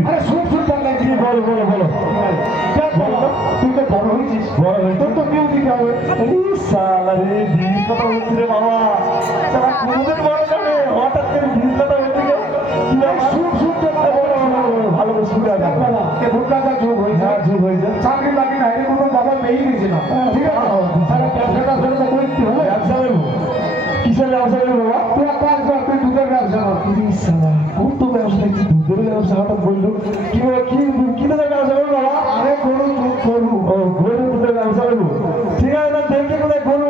আরে শুন শুন পাল্লাই কি বলো বলো বলো তুই তো বড় হয়েছিস তোর তো কেউ দিতে হবে সালা রে বিয়ের কথা হচ্ছে রে বাবা সালা কোনদিন বড় যাবে হঠাৎ করে বিয়ের কথা হচ্ছে গে শুন শুন তো বলো ভালো করে শুনে আসবে না ভুলকাটা যোগ হয়েছে যোগ হয়েছে চাকরি লাগি না এরকম কোনো বাবা পেয়েই দিয়েছে না ঠিক আছে তাহলে ব্যবসাটা ফেলে তো করতে হবে ব্যবসা নেবো কিসের ব্যবসা নেবো বাবা তুই এক কাজ কর তুই দুধের ব্যবসা কর সালা কোন তো ব্যবসা দেখছি দুধের ব্যবসা হঠাৎ বললো কি কি দুধের ব্যবসা করবো বাবা আরে গরু দুধ গরু ও গরু দুধের ব্যবসা করবো ঠিক আছে না দেখে কোথায় গরু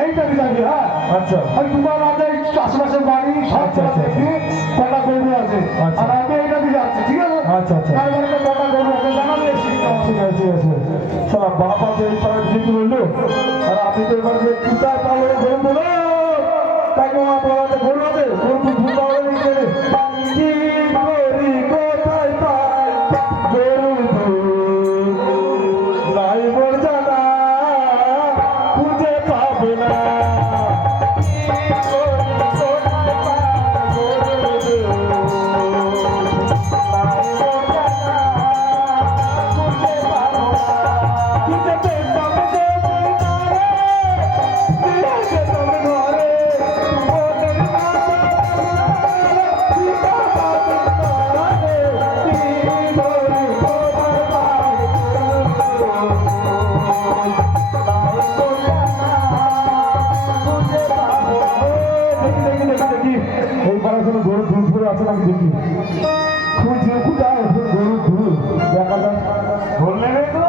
এইটা যাবি হ্যাঁ আচ্ছা আর তোমার আছে আশেপাশের বাড়ি সব দেখবি কটা গরু আছে আর আমি এইটা দিয়ে যাচ্ছি ঠিক আছে আচ্ছা আচ্ছা তার বাড়িতে কটা গরু আছে জানাবি ঠিক আছে ঠিক আছে সালা বাবা তো এই পাড়ায় যেতে বললো আর আপনি তো এবার যে কোথায় পাবো গরু বলো তাকে আমার বাবাতে গরু আছে গরু তো ভুল পাবো নিয়ে কি করি কোথায় পাই গরু নাই মোর জানা খুঁজে পাবে না এই পাড়ায় কোনো গরু দুধ করে আছে নাকি দেখি খুঁজে কোথায় গরু দুধ দেখা যাক ভোল নেবে গো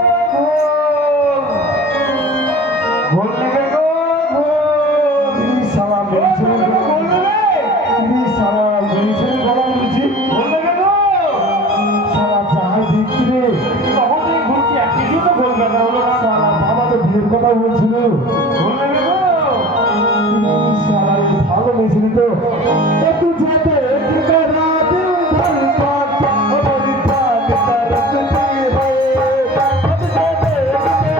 ভোল নেবে গো সালাম বলছি সালাম বলছি বলা বলছি ভোল নেবে গো সালা চাই বিক্রি তখন থেকে ঘুরছি এক কিছু তো বলবে না হলো না সালা বাবা তো বিয়ের কথা বলছিল ভোল নেবে গো সালা ভালো বলছিলি তো একটু যেতে রাতে উধার পাত হরি পাত তারতে হয় কত যেতে রাতে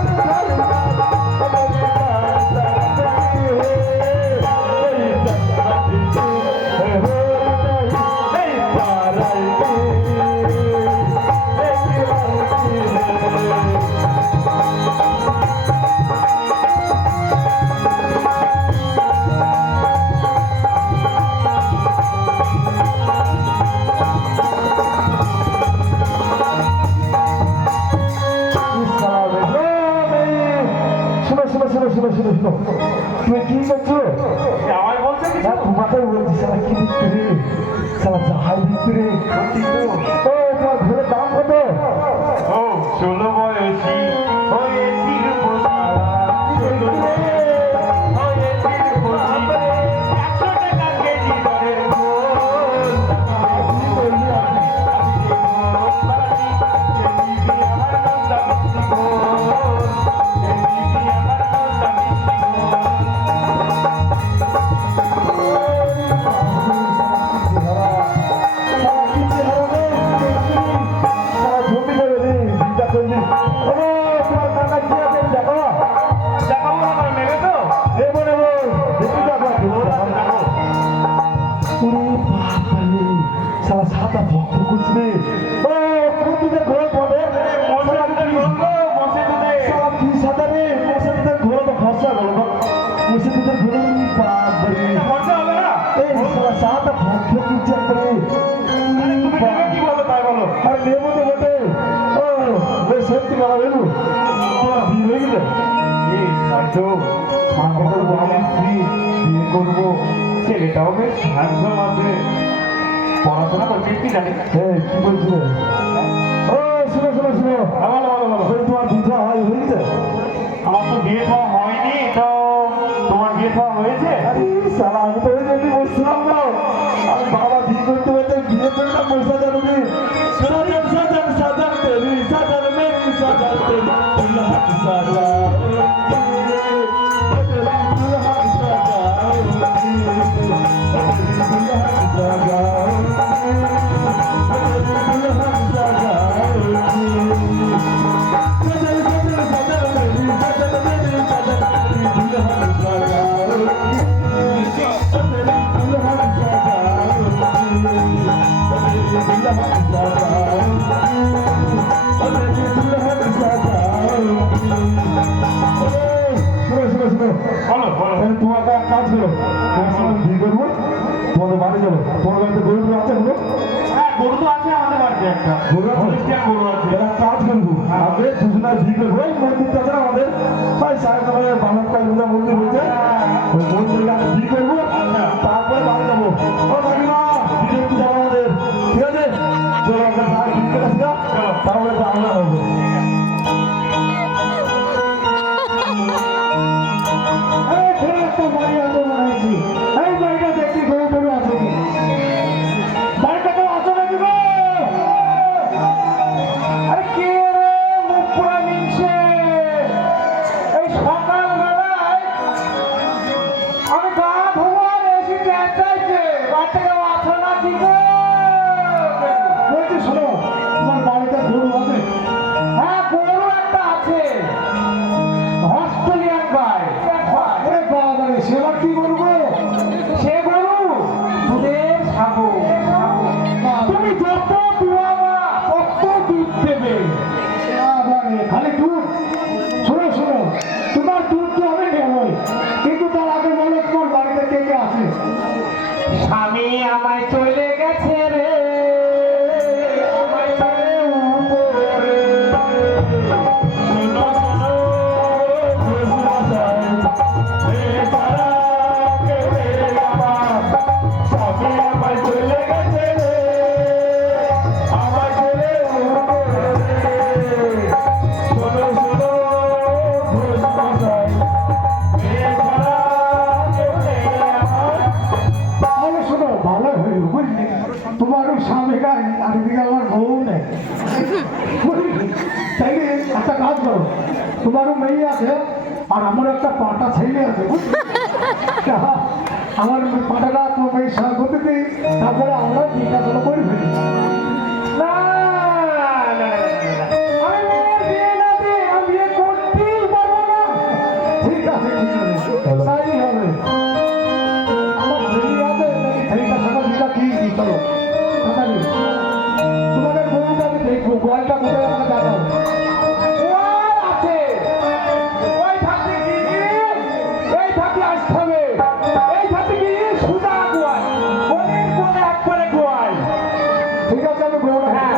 উধার পাত হরি পাত তারতে হয় এই জগতে হে হো এই পারাই শুনো তুমি কি করছো আমার বলছো কিছু তোমাকে বলছি সালা কি বিক্রি সালা জাহাজ বিক্রি ও তোমার ঘরের দাম কত ও 16 বয়সী হয়েছি সালা সাদা ভক্ত করছে ও কোনদিকে ঘোরা পড়ে সালা কি সাদা রে মশা দিতে ঘোরা তো ফসা গেল মশা দিতে ঘোরা নি বাপ রে ফসা হবে না এই সালা সাদা ভক্ত করছে করে কি বলো তাই বলো আরে নেবো তো বটে ও বেশ সত্যি কথা বলু তোমার বিয়ে হয়ে গেছে এই সাজো মাকে তো বলেছি বিয়ে করবো ছেলেটাও বেশ হ্যান্ডসাম আছে পড়াশোনা করতে কি জানি কি বলছিলে ও শুনো তোমার বিধা হয়ে গেছে আমার তো বিয়ে খাওয়া হয়নি তো তোমার বিয়ে খাওয়া হয়েছে আরে সালা আমি তো ওই জন্য বলছিলাম না আমি বাবা বিয়ে করতে পারতে বিয়ে করে না পয়সা জানবি সাজান সাজান সাজান তেরি সাজান মেরি সাজান তেরি দুল্হা সাজা বলো বলো তোমাকে এক কাজ করো, তোমার সঙ্গে বিয়ে করবো, তোমাদের বাড়ি যাবো। তোমার বাড়িতে গরু টরু আছে গরু? হ্যাঁ গরু তো আছে আমাদের বাড়িতে একটা গরু আছে? খ্রিস্টান গরু আছে তাহলে এক কাজ করবো, আগে দুজনের বিয়ে করবো। ওই মন্দিরটা আছে না আমাদের, ভাই সাহেব বাংলা কালীপূজা মন্দির হচ্ছে, ওই মন্দিরে আগে বিয়ে করবো, তারপরে বাড়ি যাবো। ও কাকিমা, বিয়ে করতে যাবো আমাদের, ঠিক আছে? চলো আমরা তাহলে বিয়ে করে আসি, তারপরে আমরা হবো। এই ঘরে একটা বাড়ি আছে মনে হয়েছি, এই বাড়িটা দেখি গরু টরু আছে কি? বাড়িটা কেউ আছে নাকি গো? আরে কে রে মুখ পোড়া মিনছে? এই সকালবেলায় আমি গা ধোয়ার এসে চেঁচাইছে, বাড়িটা কেউ আছে নাকি গো? বলছি শোনো, তোমার বাড়িতে গরু আছে? হ্যাঁ গরু একটা আছে, অস্ট্রেলিয়ান গাই। ওরে বাবা রে, সেবার কি গরু গো? সে গরু দুধের ছাগল। তুমি যত দুয়াবা তত দুধ দেবে। খালি দুধ? শোনো শোনো, তোমার দুধ তো হবে নেবই, কিন্তু তার আগে বলো তোমার বাড়িতে কে কে আছে? স্বামী আমায় চলে গেছে রে, আমায় চলে উপরে। শোনো শোনো তোমার স্বামী গাই আর এদিকে আমার বউ নেই, তাই একটা কাজ করো, তোমারও মেয়ে আছে আর আমার একটা পাটা ছেলে আছে, আমার পাটাটা তোমার মেয়ের সাথে করতে দিই, তারপরে আমরা বিটা চলো করে ফেলি। না আমি মেয়ের বিয়ে না দিয়ে আমি বিয়ে করতেই পারবো না। ঠিক আছে ঠিক আছে, তাই হবে। আমার ছেলে আছে, ছেলেটার সাথে বিটা ঠিক দিই, চলো তাড়াতাড়ি। তোমাদের বউটা আমি দেখবো, গোয়ালটা কোথায় আমাকে দেখাও। গোয়াল আছে, ওই থাকতে গিয়ে এই থাকতে আসতে হবে, এই থাকতে গিয়ে সুদা গোয়াল, কোনের কোনে একবারে গোয়াল। ঠিক আছে আমি গোয়াল। হ্যাঁ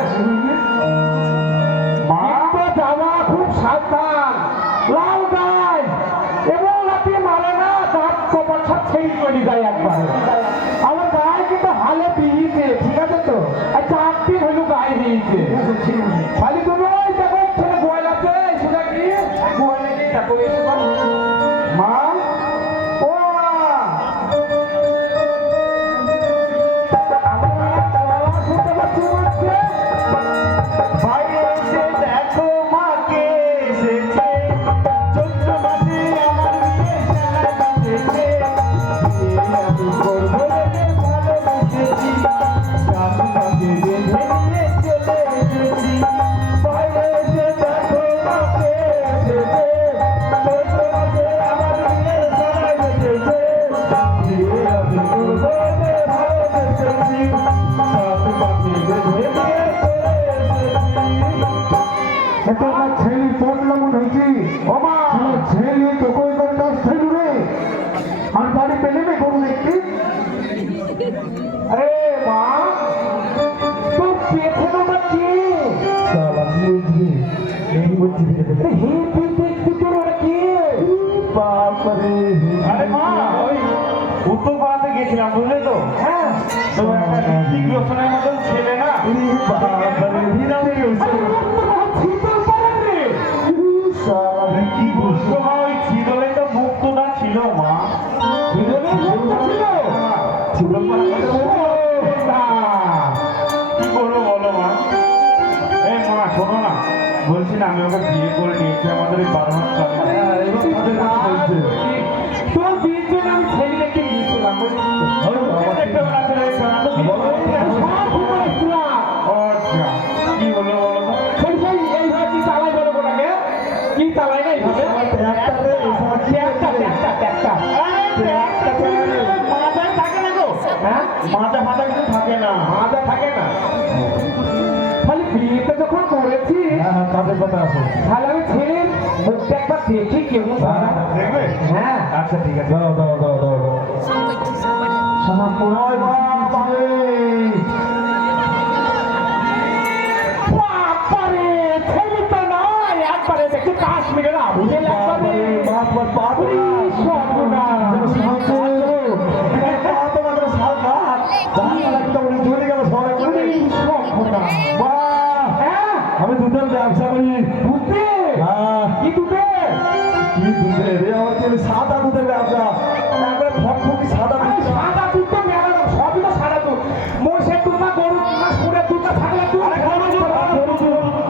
মা তো যাওয়া খুব সাবধান, লাল গায় এবং লাফিয়ে মারে না, দাঁত কপাল সব সেই করে যায় একবারে। আমার গায়ে কিন্তু হালে দিয়েছে, ঠিক আছে তো? আর 4 দিন হইলো গায়ে দিয়েছে, খালি তুমি ওই দেখো ছেলে গোয়াল আছে, সেটা কি গোয়ালে গিয়ে দেখো এসে মা। ও শুনতে পাচ্ছি বলছে বাইরে এসে দেখো মাকে এসেছে, চৈত্র মাসে আমার বিয়ে সারা বাজেছে, আমি করবো রে ভালোবেসেছি, শাশুড়াকে বেঁধে নিয়ে চলে এসেছি, বাইরে এসে দেখো মাকে এসেছে, চৈত্র মাসে আমার বিয়ে সারা বাজেছে, আমি করবো রে ভালোবেসেছি, শাশুড়াকে বেঁধে নিয়ে চলে এসেছি। এটা আমার ছেলে পড়লো মনে হয়েছি, ও মা ছেলে তো কই করে কাজ ছেলে রে, আর বাড়ি পেলে না করুন একটি। আরে মা তো পেছনে ওটা কি? সালা বুঝবি এই বুঝবি হে তুই তোর ওটা কি? বাপ রে। আরে মা ওই উত্তর পাড়াতে গেছিলাম বুঝলে তো? হ্যাঁ তো একটা ঋতিক রোশনের মতন ছেলে না, বাপ রে ভিড়াও গেছে। কি বলছো মা, ওই ছিদলে তো মুক্তটা ছিল মা, ছিদলে মুক্ত ছিল, কি করবো বলো মা? এই মা শোনো না, বলছি না আমি ওকে বিয়ে করে নিয়েছি, আমাদের এই 12 মাস চলছে। তোমার বিয়ের জন্য আমি ছেলে দেখে গিয়েছিলাম, কি হলো বলো তো? এইভাবে কি চালাই বলো ওটাকে, কি চালাই না এইভাবে? মাথায় থাকে না গো, হ্যাঁ মাথা ফাটা কিছু থাকে না, মাথা থাকে না। বলেছি হ্যাঁ হ্যাঁ কাজের কথা আছে তাহলে আমি ছেলের মুখটা একবার দেখি কেমন দাদা দেখবে হ্যাঁ আচ্ছা ঠিক আছে দাও দাও দাও দাও দাও সোনা ওই বাবারে বাবারে ছেলে তো নয় একবারে দেখি কাশ্মীরের আবুজে লাগবে বাবা বাবা সর্বনাশ তোমাদের সালকা জানা লাগতো উনি চলে গেল সবাই করে সর্বনাশ বাহ হ্যাঁ আমি দুধের ব্যবসা করি দুধে হ্যাঁ কি দুধে কি দুধের রে আমার তুমি সাদা দুধের ব্যবসা একবারে ফটফটি সাদা আরে দুধ সাদা দুধ তো মেলা না সবই তো সাদা দুধ মোষের দুধ না গরুর দুধ না সুরের দুধ না ছাগলের দুধ আরে গরু দুধ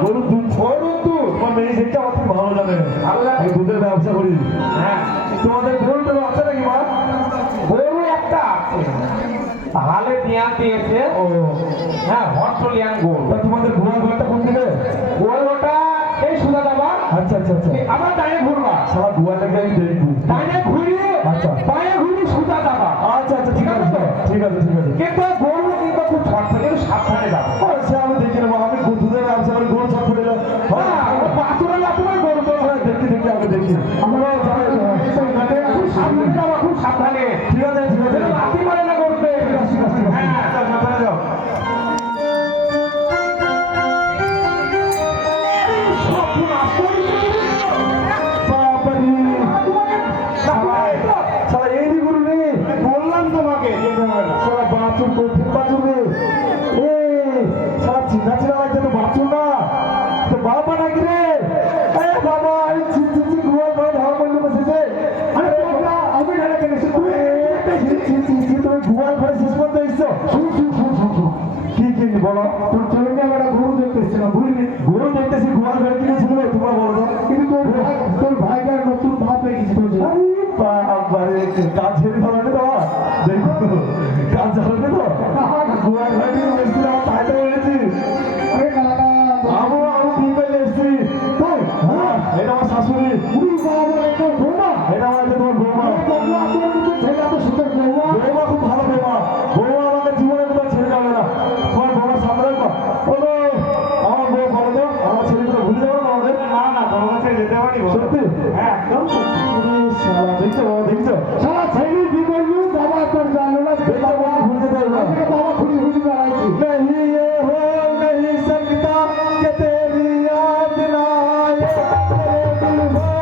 গরু দুধ গরুর দুধ তোমার মেয়ে দেখতে আমার খুব ভালো জানে ভালো লাগে? আমি দুধের ব্যবসা করি হ্যাঁ তোমাদের গরু টরু আছে নাকি মা গরু একটা আছে হালে দিয়া দিয়েছে ও হ্যাঁ হর্টলিয়ান গরু তা তোমাদের ঘোড়া ঘরটা কোন দিকে গরুটা এই সুদা যাবা আচ্ছা আচ্ছা আচ্ছা আবার ডাইনে ঘুরবা সারা ঘোড়া লেগে আমি দেখবো ডাইনে ঘুরি আচ্ছা। বাঁয়ে ঘুরি সুদা যাবা আচ্ছা আচ্ছা ঠিক আছে ঠিক আছে ঠিক আছে কিন্তু গরু কিন্তু খুব ছটফটে একটু সাবধানে যাবে সে আমি দেখি নেবো আমি দুধের ব্যবসা করি গরু সব করে হ্যাঁ ও বাতুরা লাতুরা গরু তো দেখি দেখি আমি দেখি আমরা খুব সাবধানে যাবা খুব সাবধানে ঠিক আছে ঠিক আছে যেন লাথি মারে না গরুতে হ্যাঁ সাবধানে যাও সর্বনাশ করেছে। বাবারি তোমাকে সারা এই দি গরু রে বললাম তোমাকে যেতে হবে না সারা বাছুর কোথায় বাছুর রে এই সারা চিনা চিনা লাগছে তো বাছুর না তো বাবা নাকি রে এ বাবা এই চিচি ঘুয়া ঘর ধর বললো বসেছে আরে বাবা আমি ঢালে কেনেছি তুমি চিচি তুমি ঘুয়া ঘরে শেষ পর্যন্ত এসছো কি বলো তোর চলে গিয়ে আমরা গরু দেখতে এসেছিলাম বুঝলি গরু দেখতেছি ঘুয়া ঘরে কি ছিল তোমরা বলো তো কিন্তু তোর ভাইকার নতুন ভাব হয়ে গেছে আরে বাবারে কাজ ছেড়ে ভালো না তো দেখো কাজ হবে তো ঘুয়া ঘরে এসেছিলাম তাই তো বলেছি আরে কাকা আমি বিকেলে এসেছি তাই হ্যাঁ এটা আমার শাশুড়ি উনি বাবা একটা বৌমা এটা আমার একটা তোমার বৌমা বৌমা আপনার কিছু ছেলে এত সুন্দর বৌমা বৌমা খুব ভালো বৌমা বৌমা আমাকে জীবনে তোমার ছেড়ে যাবে না তোমার বৌমা সামনে রাখো বলো আমার বউ বলো তো আমার ছেলেগুলো ভুলে যাবো না আমাদের না না তোর কাছে যেতে পারি সত্যি হ্যাঁ একদম শালা দেখছো বাবা দেখছো শালা ছেলে বিবর্ণ বাবা তোর জানো না বাবা ভুলে যাবে না বাবা খুশি খুশি বেড়াইছি नहीं ये हो नहीं सकता कि तेरी याद ना आए तेरे दिल में